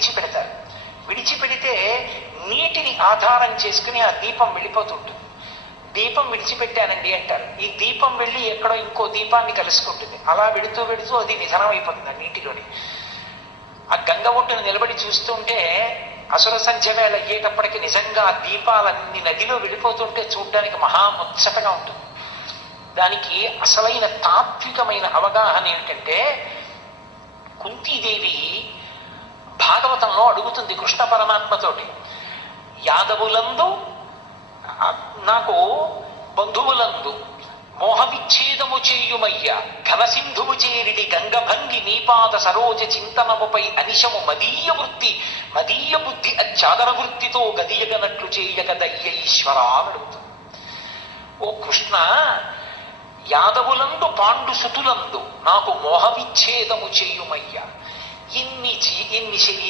విడిచిపెడతారు. విడిచిపెడితే నీటిని ఆధారం చేసుకుని ఆ దీపం వెళ్ళిపోతుంటుంది. దీపం విడిచిపెట్టానండి అంటారు. ఈ దీపం వెళ్ళి ఎక్కడో ఇంకో దీపాన్ని కలుసుకుంటుంది. అలా వెడుతూ వెడుతూ అది నిధనం అయిపోతుంది ఆ నీటిలోని. ఆ గంగ ఒడ్డును నిలబడి చూస్తుంటే అసుర సంధ్య వేళ అయ్యేటప్పటికి నిజంగా ఆ దీపాలన్నీ నదిలో వెళ్ళిపోతుంటే చూడ్డానికి మహా ముచ్చటగా ఉంటుంది. దానికి అసలైన తాత్వికమైన అవగాహన ఏమిటంటే, కుంతీదేవి భాగవతంలో అడుగుతుంది కృష్ణ పరమాత్మతోటి, యాదవులందు నాకు బంధువులందు మోహవిచ్ఛేదము చేయుమయ్య ఘనసింధువు చేరిడి గంగభంగి నీపాద సరోజ చింతనముపై అనిశము మదీయ బుద్ధి అచ్చాదర వృత్తితో గదియగనట్లు చేయక దయ్య ఈశ్వరా అని అడుగుతుంది. ఓ కృష్ణ, యాదవులందు పాండు సుతులందు నాకు మోహవిచ్ఛేదము చేయుమయ్య. ఎన్ని